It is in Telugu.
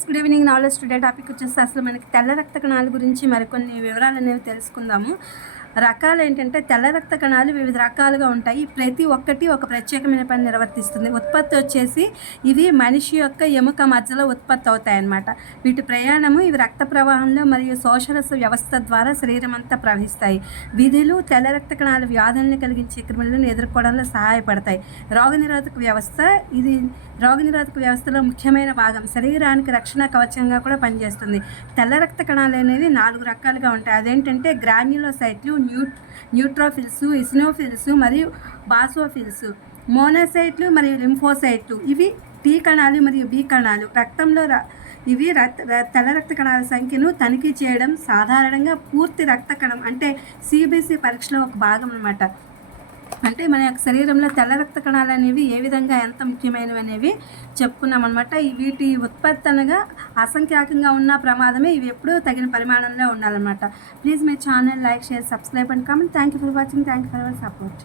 Friends, good evening. Knowledge today topic వచ్చేసి అసలు మనకి తెల్ల రక్త కణాల గురించి మరికొన్ని వివరాలు అనేవి తెలుసుకుందాము. రకాలు ఏంటంటే తెల్ల రక్త కణాలు వివిధ రకాలుగా ఉంటాయి. ప్రతి ఒక్కటి ఒక ప్రత్యేకమైన పని నిర్వర్తిస్తుంది. ఉత్పత్తి వచ్చేసి ఇవి మనిషి యొక్క ఎముక మధ్యలో ఉత్పత్తి అవుతాయన్నమాట. వీటి ప్రయాణము ఇవి రక్త ప్రవాహంలో మరియు శోషరస వ్యవస్థ ద్వారా శరీరం అంతా ప్రవహిస్తాయి. విధులు తెల్ల రక్త కణాలు వ్యాధులను కలిగించే క్రిములను ఎదుర్కోవడంలో సహాయపడతాయి. రోగనిరోధక వ్యవస్థలో ముఖ్యమైన భాగం. శరీరానికి రక్షణ కవచంగా కూడా పనిచేస్తుంది. తెల్ల రక్త కణాలు అనేవి 4 రకాలుగా ఉంటాయి. అదేంటంటే గ్రాన్యులోసైట్లు, న్యూట్రోఫిల్స్, ఇసినోఫిల్స్ మరియు బాసోఫిల్స్, మోనోసైట్లు మరియు లింఫోసైట్లు. ఇవి టీ కణాలు మరియు బి కణాలు. రక్తంలో ఇవి తెల్ల రక్త కణాల సంఖ్యను తనిఖీ చేయడం సాధారణంగా పూర్తి రక్త కణం అంటే సిబిసి పరీక్షలో ఒక భాగం అన్నమాట. అంటే మన యొక్క శరీరంలో తెల్ల రక్త కణాలు అనేవి ఏ విధంగా ఎంత ముఖ్యమైనవి అనేవి చెప్పుకున్నాం అనమాట. వీటి ఉత్పత్తి అనగా అసంఖ్యాకంగా ఉన్న ప్రమాదమే. ఇవి ఎప్పుడూ తగిన పరిమాణంలో ఉండాలన్నమాట. Please my channel like, share, subscribe and comment. Thank you for watching. Thank you for your support.